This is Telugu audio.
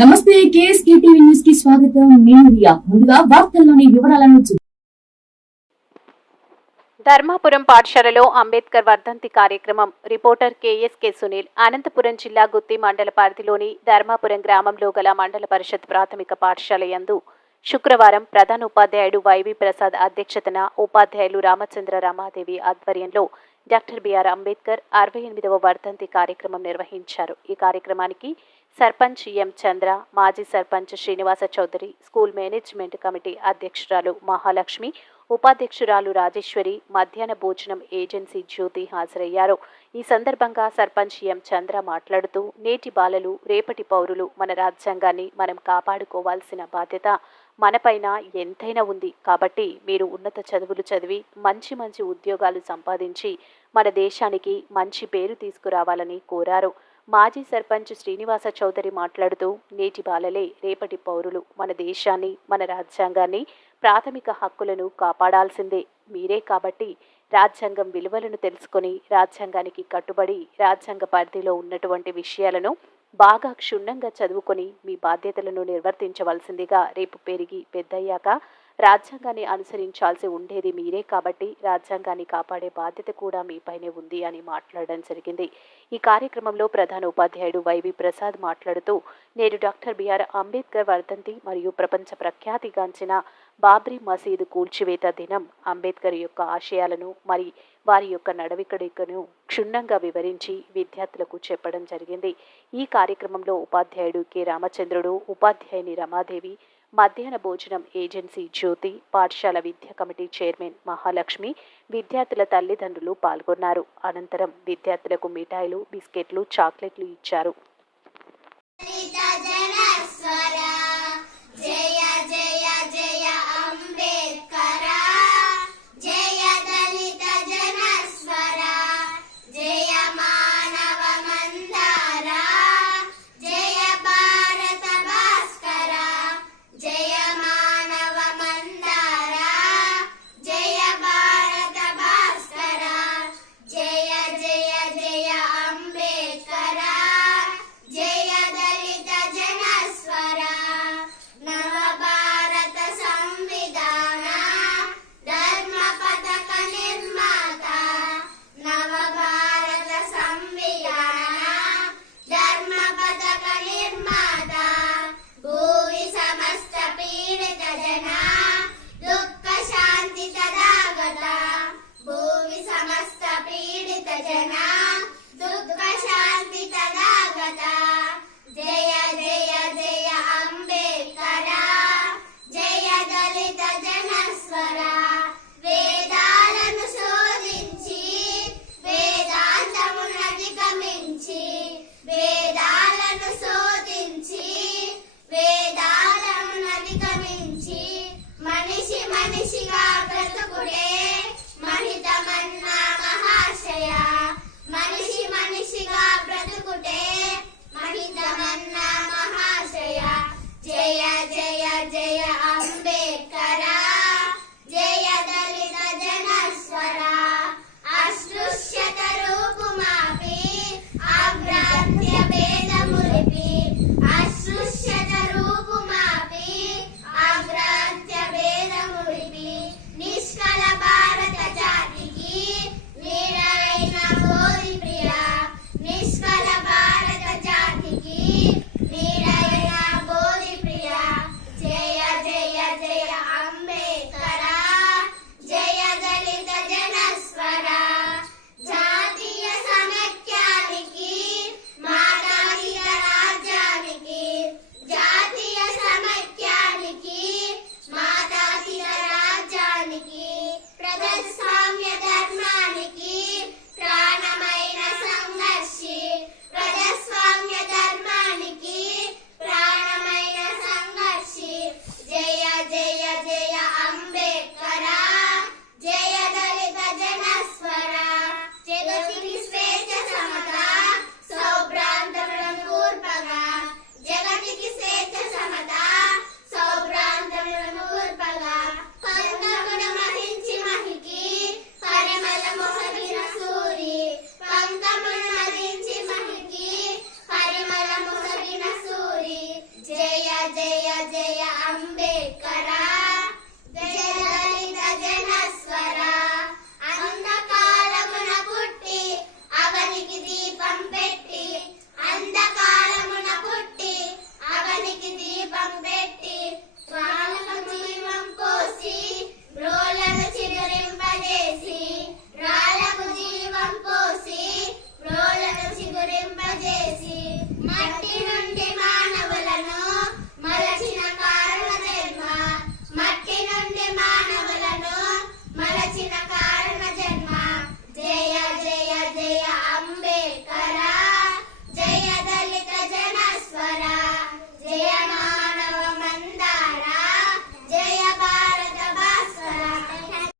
నమస్తే, కేఎస్కే టీవీ న్యూస్ కి స్వాగతం. నేను రియా. ముందుగా వార్తల్లోని వివరాలను ధర్మాపురం పాఠశాలలో అంబేద్కర్ వర్ధంతి కార్యక్రమం. Reporter KSK Sunil. అనంతపురం జిల్లా గుత్తి మండల పరిధిలోని ధర్మాపురం గ్రామంలో గల మండల పరిషత్ ప్రాథమిక పాఠశాల యందు శుక్రవారం ప్రధాన ఉపాధ్యాయుడు వైవి ప్రసాద్ అధ్యక్షతన ఉపాధ్యాయులు రామచంద్ర రమాదేవి ఆధ్వర్యంలో డాక్టర్ బిఆర్ అంబేద్కర్ 68వ వర్ధంతి కార్యక్రమం నిర్వహించారు. ఈ కార్యక్రమానికి సర్పంచ్ ఎం చంద్ర, మాజీ sarpanch Srinivasa Chowdary, school management committee అధ్యక్షురాలు మహాలక్ష్మి, ఉపాధ్యక్షురాలు రాజేశ్వరి, మధ్యాహ్న భోజనం ఏజెన్సీ జ్యోతి హాజరయ్యారు. ఈ సందర్భంగా సర్పంచ్ ఎం చంద్ర మాట్లాడుతూ, నేటి బాలలు రేపటి పౌరులు. మన రాజ్యాంగాన్ని మనం కాపాడుకోవాల్సిన బాధ్యత మనపైన ఎంతైనా ఉంది. కాబట్టి మీరు ఉన్నత చదువులు చదివి మంచి మంచి ఉద్యోగాలు సంపాదించి మన దేశానికి మంచి పేరు తీసుకురావాలని కోరారు. మాజీ సర్పంచ్ శ్రీనివాస చౌదరి మాట్లాడుతూ, నేటి బాలలే రేపటి పౌరులు. మన దేశాన్ని, మన రాజ్యాంగాన్ని, ప్రాథమిక హక్కులను కాపాడాల్సిందే మీరే. కాబట్టి రాజ్యాంగం విలువలను తెలుసుకొని రాజ్యాంగానికి కట్టుబడి రాజ్యాంగ పరిధిలో ఉన్నటువంటి విషయాలను బాగా క్షుణ్ణంగా చదువుకొని మీ బాధ్యతలను నిర్వర్తించవలసిందిగా, రేపు పెరిగి పెద్దయ్యాక రాజ్యాంగాన్ని అనుసరించాల్సి ఉండేది మీరే. కాబట్టి రాజ్యాంగాన్ని కాపాడే బాధ్యత కూడా మీపైనే ఉంది అని మాట్లాడడం జరిగింది. ఈ కార్యక్రమంలో ప్రధాన ఉపాధ్యాయుడు వైవి ప్రసాద్ మాట్లాడుతూ, నేడు డాక్టర్ బిఆర్ అంబేద్కర్ వర్ధంతి మరియు ప్రపంచ ప్రఖ్యాతిగాంచిన బాబ్రీ మసీదు కూల్చివేత దినం. అంబేద్కర్ యొక్క ఆశయాలను మరి వారి యొక్క నడవడికను క్షుణ్ణంగా వివరించి విద్యార్థులకు చెప్పడం జరిగింది. ఈ కార్యక్రమంలో ఉపాధ్యాయుడు కె రామచంద్రుడు, ఉపాధ్యాయుని రమాదేవి, మధ్యాహ్న భోజనం ఏజెన్సీ జ్యోతి, పాఠశాల విద్యా కమిటీ చైర్మన్ మహాలక్ష్మి, విద్యార్థుల తల్లిదండ్రులు పాల్గొన్నారు. అనంతరం విద్యార్థులకు మిఠాయిలు, బిస్కెట్లు, చాక్లెట్లు ఇచ్చారు. జనా